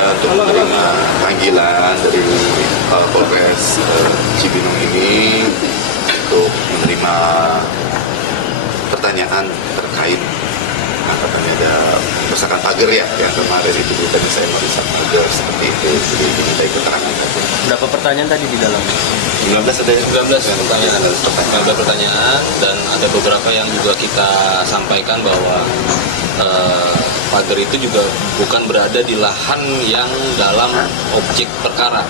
saya untuk menerima panggilan dari Polres Cibinong ini untuk menerima pertanyaan terkait katanya ada kerusakan pagar ya, yang kemarin itu tadi saya merusak pagar seperti itu, jadi diminta keterangan tadi. Berapa pertanyaan tadi di dalam? 19 ada ya? 19 pertanyaan dan ada beberapa yang juga kita sampaikan bahwa pagar itu juga bukan berada di lahan yang dalam objek perkara.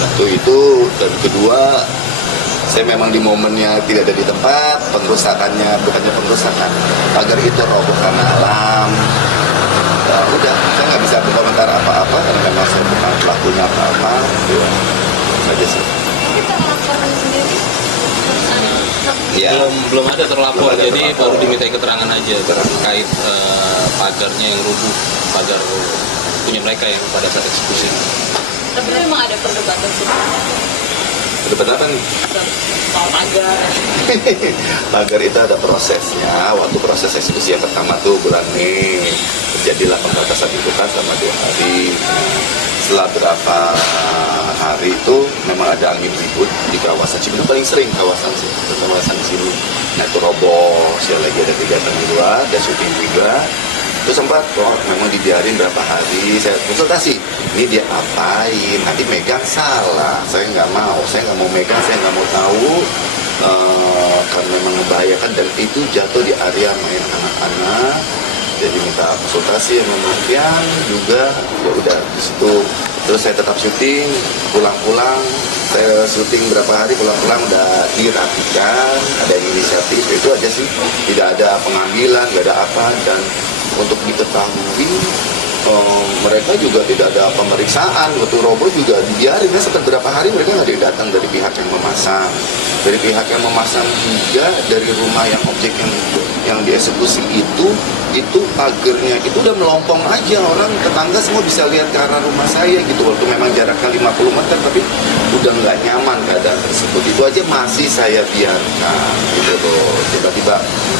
Satu itu, dan kedua saya memang di momennya tidak ada di tempat, pengrusakannya bukannya pengrusakan, pagar itu roboh karena alam. Nah, udah, saya nggak bisa berkomentar apa-apa karena memang saya bukan pelakunya apa-apa. Ya, saja sih. Kita melaporkan sendiri. Ya. Belum ada terlapor, Belum ada jadi terlapor. baru dimintai keterangan aja terkait pagarnya yang rubuh, pagar punya mereka yang pada saat eksekusi. Tapi memang ada perdebatan sebenarnya Perdebatan soal pagar. pagar itu ada prosesnya. Waktu proses eksekusi yang pertama tuh bulan Mei terjadilah pembatasan itu kan selama 2 hari. Setelah berapa hari itu memang ada angin ribut di kawasan Cibinong, paling sering kawasan di sini. Nah itu roboh, saya lagi ada kegiatan di luar, ada syuting juga. Itu sempat kok memang dibiarin berapa hari, saya konsultasi, ini dia apain, nanti megang salah, saya nggak mau megang, saya nggak mau tahu, karena memang membahayakan dan itu jatuh di area main anak-anak. Jadi minta konsultasi yang kemudian juga ya udah di situ. Terus saya tetap syuting, pulang-pulang saya syuting berapa hari, pulang-pulang udah dirapikan, ada inisiatif, itu aja sih, tidak ada pengambilan, nggak ada apa. Dan untuk diketahui mereka juga tidak ada pemeriksaan, waktu roboh juga dibiarin, setelah berapa hari mereka nggak ada yang datang dari pihak yang memasang. Dari pihak yang memasang juga dari rumah yang objek yang dieksekusi itu pagernya itu udah melompong aja, orang tetangga semua bisa lihat ke arah rumah saya gitu, waktu memang jaraknya 50 meter tapi udah nggak nyaman keadaan tersebut. Itu aja masih saya biarkan gitu loh. Tiba-tiba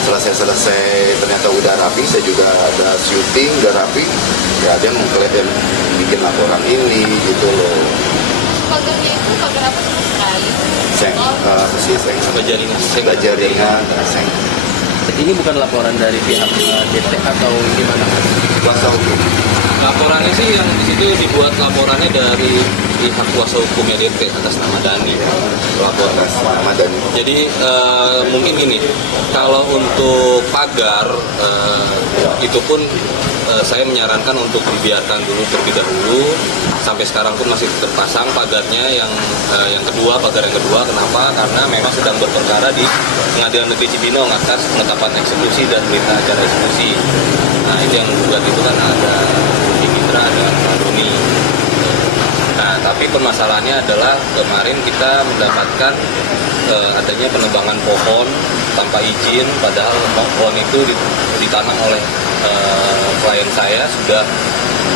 selesai ternyata udah rapi, saya juga ada syuting udah rapi, ya ada yang mengklaim dan bikin laporan ini gitu loh. Pagarnya itu pagar apa sama sekali? Seng, Baja ringan. seng. Ini bukan laporan dari pihak DT atau gimana? Kuasa hukum. Laporannya sih yang di situ dibuat laporannya dari pihak kuasa hukumnya DT atas nama Dani. Laporan Atas nama dan Jadi mungkin gini, kalau untuk pagar itu pun saya menyarankan untuk dibiarkan dulu terlebih dahulu. Sampai sekarang pun masih terpasang pagarnya yang kedua, pagar yang kedua. Kenapa? Karena memang sedang berperkara di Pengadilan Negeri Cibinong atas penetapan eksekusi dan berita acara eksekusi. Nah itu yang gugat itu kan ada Budi Mitra, ada Pak Doni. Nah, tapi permasalahannya adalah kemarin kita mendapatkan adanya penebangan pohon tanpa izin, padahal pohon itu ditanam oleh klien saya sudah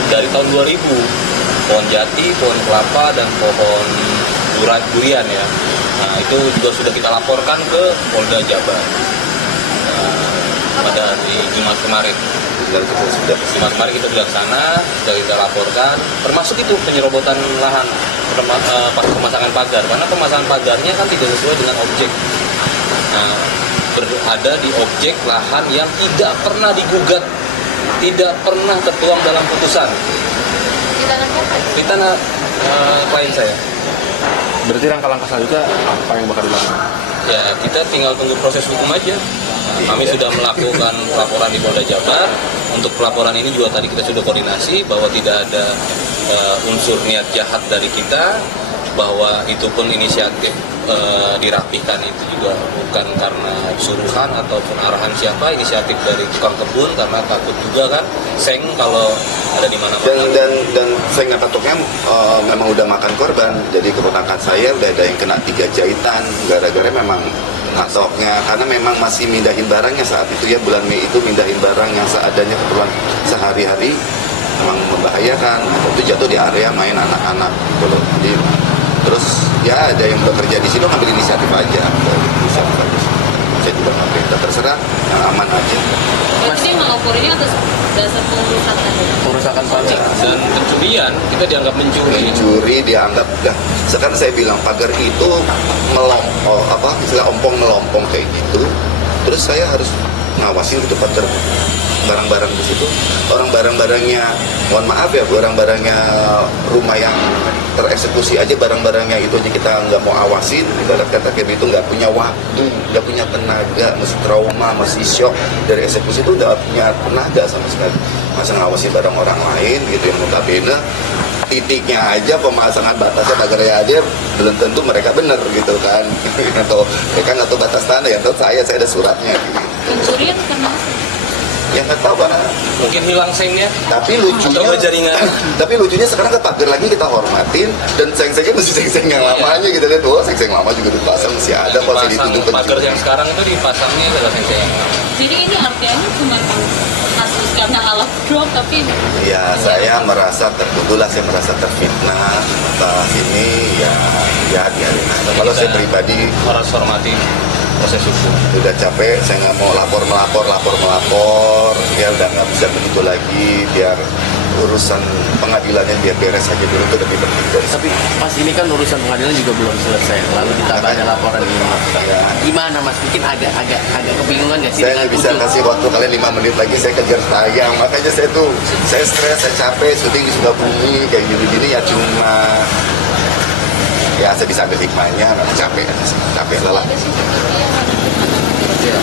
dari tahun 2000. Pohon jati, pohon kelapa, dan pohon durian ya. Nah, itu juga sudah kita laporkan ke Polda Jabar pada hari Jumat kemarin. Jumat kemarin kita sudah ke sana, sudah kita laporkan, termasuk itu penyerobotan lahan pemasangan pagar, karena pemasangan pagarnya kan tidak sesuai dengan objek. Nah, berada di objek lahan yang tidak pernah digugat, tidak pernah tertuang dalam putusan. Di tanah siapa? Di tanah klien saya. Berarti langkah-langkah selanjutnya apa yang bakal dilakukan? Ya, kita tinggal tunggu proses hukum aja. Kami sudah melakukan pelaporan di Polda Jabar. Untuk pelaporan ini juga tadi kita sudah koordinasi bahwa tidak ada unsur niat jahat dari kita, bahwa itu pun inisiatif dirapikan itu juga bukan karena suruhan ataupun arahan siapa, inisiatif dari tukang kebun karena takut juga kan seng kalau ada di mana-mana. dan saya nggak takutnya memang udah makan korban, jadi keponakan saya udah ada yang kena 3 jahitan gara-gara memang ngatoknya, karena memang masih mindahin barangnya saat itu ya, bulan Mei itu mindahin barang yang seadanya keperluan sehari-hari, memang membahayakan. Itu jatuh di area main anak-anak gitu loh. Jadi, terus ya ada yang bekerja di sini ngambil inisiatif aja, saya juga nggak perintah, terserah yang aman aja. Berarti dia melaporinnya atas dasar pengerusakan. menggunakan pagar. Dan pencurian kita dianggap mencuri. Dianggap. Nah, sekarang saya bilang pagar itu istilah ompong melompong kayak gitu. Terus saya harus ngawasin di depan barang-barang di situ. Orang barang-barangnya, mohon maaf ya, barang-barangnya rumah yang tereksekusi aja, barang-barangnya itu aja kita nggak mau awasin. Ibarat kata kayak itu nggak punya waktu, nggak punya tenaga, masih trauma, masih shock dari eksekusi itu udah punya tenaga sama sekali. Masa ngawasin barang orang lain gitu yang notabene titiknya aja, pemasangan batasnya pagarnya aja belum tentu mereka benar gitu kan. Atau mereka nggak tahu batas tanah, ya tahu saya ada suratnya gitu. Mencuri itu karena apa? Ya nggak tahu Pak. Mungkin hilang sengnya Tapi atau lucunya, berjaringan. tapi lucunya sekarang ke pagar lagi kita hormatin dan seng-sengnya masih seng-seng yang lama aja gitu lihat. Oh, seng-seng lama juga dipasang masih ada kok, masih Dipasang ditutup pagar yang sekarang itu dipasangnya adalah seng-seng yang lama. Jadi ini artinya cuma kasus karena alat drop tapi Ya saya merasa tertuduh, saya merasa terfitnah atas ini, ya biarin aja. Kalau saya pribadi Harus hormati proses hukum. udah capek, saya nggak mau lapor ya udah nggak bisa begitu lagi, biar urusan pengadilannya biar beres aja dulu, itu lebih penting dari Tapi pas ini kan urusan pengadilan juga belum selesai. Lalu ditambah ada laporan ini. Ya. Gimana Mas? Mungkin agak kebingungan nggak sih Saya dengan nggak bisa ujung? kasih waktu kalian 5 menit lagi, saya kejar tayang, makanya saya stres, saya capek, syuting di Sukabumi kayak gini-gini ya, cuma ya saya bisa ambil hikmahnya, nggak capek aja sih, capek lelah. ada CCTV yang ada di mana? Ya.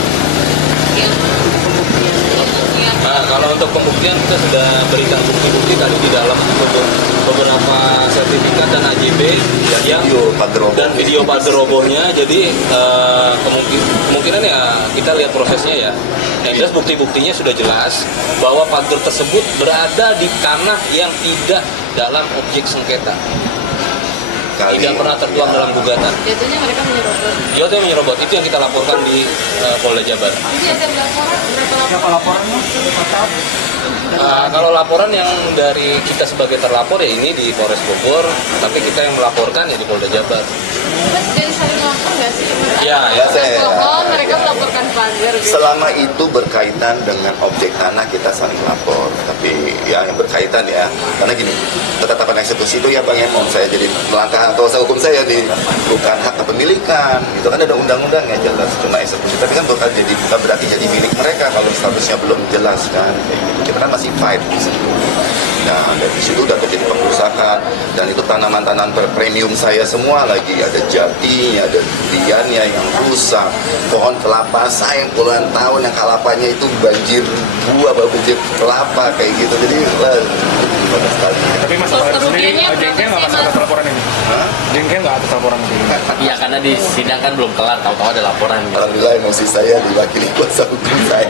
Yang pembuktian yang Nah, kalau untuk pembuktian kita sudah berikan bukti-bukti tadi di dalam beberapa sertifikat dan AJB yang Video pagar roboh. dan video pagar robohnya. Jadi kemungkinan ya kita lihat prosesnya ya. Yang jelas bukti-buktinya sudah jelas bahwa pagar tersebut berada di tanah yang tidak dalam objek sengketa, tidak pernah tertuang dalam gugatan. jatuhnya mereka menyerobot. Jatuhnya menyerobot, itu yang kita laporkan di Polda Jabar. Jadi ada berapa laporan? Kalau laporan yang dari kita sebagai terlapor ya ini di Polres Bogor, tapi kita yang melaporkan ya di Polda Jabar. Terus jadi saling lapor nggak sih? Ya, saya- Bohong, mereka melaporkan pagar gitu. Selama itu berkaitan dengan objek tanah kita saling lapor, tapi ya yang berkaitan ya, karena gini, ketetapan eksekusi itu ya Bang Emon, saya jadi melangkah kuasa hukum saya nih, bukan hak kepemilikan, itu kan ada undang-undangnya jelas, cuma eksekusi, tapi kan bukan berarti jadi milik mereka kalau statusnya belum jelas kan, kayak gitu. Kita kan masih fight di situ. Nah, dari situ udah terjadi pengrusakan, dan itu tanaman-tanaman premium saya semua lagi, ada jatinya, ada duriannya yang rusak, pohon kelapa saya yang puluhan tahun yang kelapanya itu banjir buah, banjir kelapa kayak gitu, jadi gimana sekali. Tapi Mas Terus Farel sendiri kerugiannya jengkel berapa nggak Mas sih, atas Mas? laporan ini? Hah? Jengkel nggak atas laporan ini? Iya, karena di sidang kan belum kelar, tahu-tahu ada laporan. Alhamdulillah emosi saya diwakili kuasa hukum saya.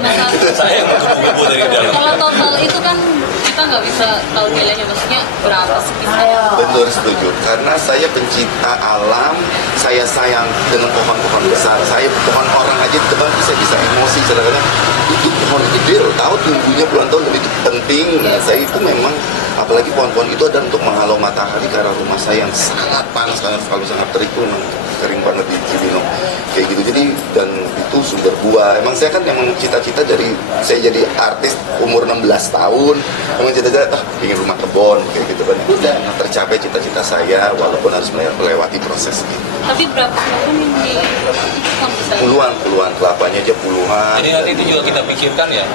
Saya yang kubu dari dalam. Kalau total itu kan kita nggak bisa tahu nilainya, maksudnya berapa sih misalnya? Betul, setuju. Karena saya pencinta alam, saya sayang dengan pohon-pohon besar. Saya pohon orang aja di depan saya bisa emosi. Kadang-kadang itu pohon gede, loh, tahu tumbuhnya puluhan tahun dan itu penting. Nah, saya itu memang, apalagi pohon-pohon itu ada untuk menghalau matahari ke arah rumah saya yang sangat panas, kalau sangat terik pun kering banget di Cibinong. Kayak gitu. Jadi, dan itu sumber buah. Emang saya kan memang cita-cita dari saya jadi artis umur 16 tahun. Emang cita-cita ingin rumah kebun kayak gitu kan. Udah tercapai cita-cita saya walaupun harus melewati proses ini. Tapi berapa tahun yang di itu kan bisa? Puluhan kelapanya aja puluhan. Jadi nanti itu juga kita pikirkan ya,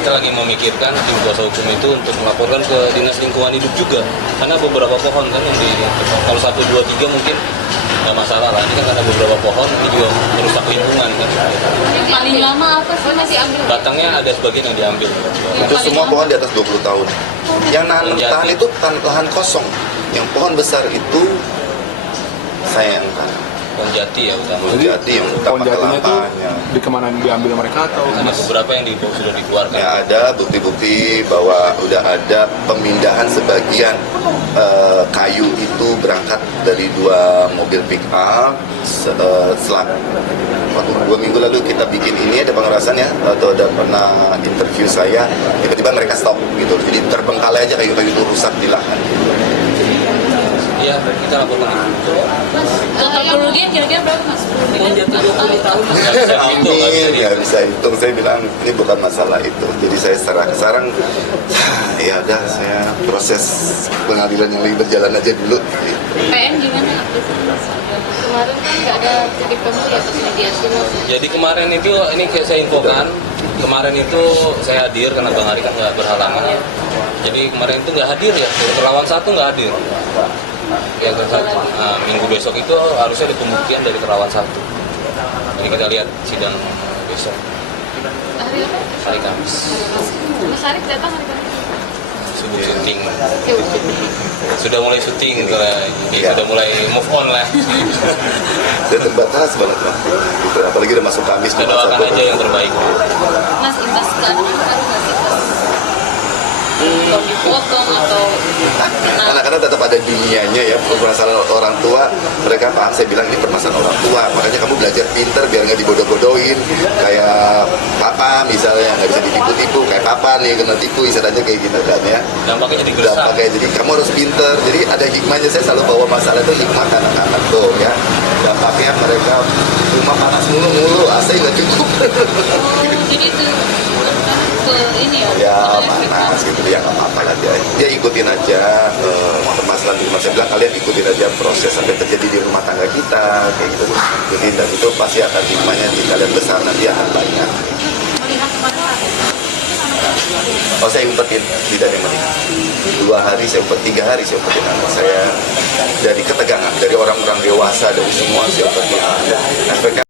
kita lagi memikirkan tim kuasa hukum itu untuk melaporkan ke Dinas Lingkungan Hidup juga, karena beberapa pohon kan yang kalau 1, 2, 3 mungkin nggak masalah lah, ini kan ada beberapa pohon ini juga merusak lingkungan kan. Yang paling lama apa sih masih ambil? Batangnya ada sebagian yang diambil. Itu semua pohon di atas 20 tahun. Yang tahan itu lahan kosong. Yang pohon besar itu saya yang tanam. Pohon jati ya utama. Pohon jati yang utama Pohon jatinya itu kelapanya. di kemana diambil mereka atau Ada beberapa yang sudah dikeluarkan. Ya, ada bukti-bukti bahwa udah ada pemindahan sebagian kayu itu berangkat dari 2 mobil pick up. Setelah waktu 2 minggu lalu kita bikin ini ada pengerasan ya, atau ada pernah interview saya, tiba-tiba mereka stop gitu, jadi terbengkalai aja kayu-kayu itu rusak di lahan. Ya, kita laporkan itu. Total kerugian kira-kira berapa mas? 10 miliar? 20 tahun. Nggak bisa dihitung, nggak bisa Amin, dihitung. nggak bisa hitung. Saya bilang ini bukan masalah itu. Jadi saya sekarang ya udah, saya proses pengadilan yang lagi berjalan aja dulu. PN gimana? Kemarin kan nggak ada titik temu ya pas mediasi mas. Jadi kemarin itu, ini kayak saya infokan, kemarin itu saya hadir karena Bang Ari kan nggak berhalangan. Jadi kemarin itu nggak hadir ya, perlawan satu nggak hadir. Ya, minggu besok itu harusnya ada pembuktian dari perlawan satu. Jadi kita lihat sidang besok, Hari apa? hari Kamis, Mas Arif datang hari Kamis. subuh syuting. Ya udah. Sudah mulai syuting, jadi Ya. sudah mulai move on lah. Saya terbatas banget lah. Gitu. Apalagi udah masuk Kamis. Kita doakan aja yang terbaik. Mas imbas ke anak-anak ada nggak sih pas? Kalau dipotong atau Anak-anak tetap ada dunianya ya, permasalahan orang tua mereka paham. Saya bilang ini permasalahan orang tua, makanya kamu belajar pinter biar nggak dibodoh-bodohin kayak papa misalnya, nggak bisa ditipu-tipu kayak papa nih kena tipu istilahnya kayak gitu kan ya. Dampaknya jadi gersang. Dampaknya jadi kamu harus pinter, jadi ada hikmahnya. Saya selalu bawa masalah itu hikmah ke anak-anak tuh ya. Dampaknya mereka rumah panas mulu AC nggak cukup. jadi itu ke ini ya? Ya ada efek panas gitu ya, nggak apa-apa lah dia ikutin aja permasalahan di rumah. Saya bilang kalian ikutin aja proses sampai terjadi di rumah tangga kita kayak gitu, ikutin, dan itu pasti akan hikmahnya di kalian besar nanti akan banyak. melihat kemarin Oh, saya umpetin tidak ada yang menikah 2 hari saya umpet, 3 hari saya umpetin anak saya dari ketegangan, dari orang-orang dewasa, dari semua saya umpetin. Efeknya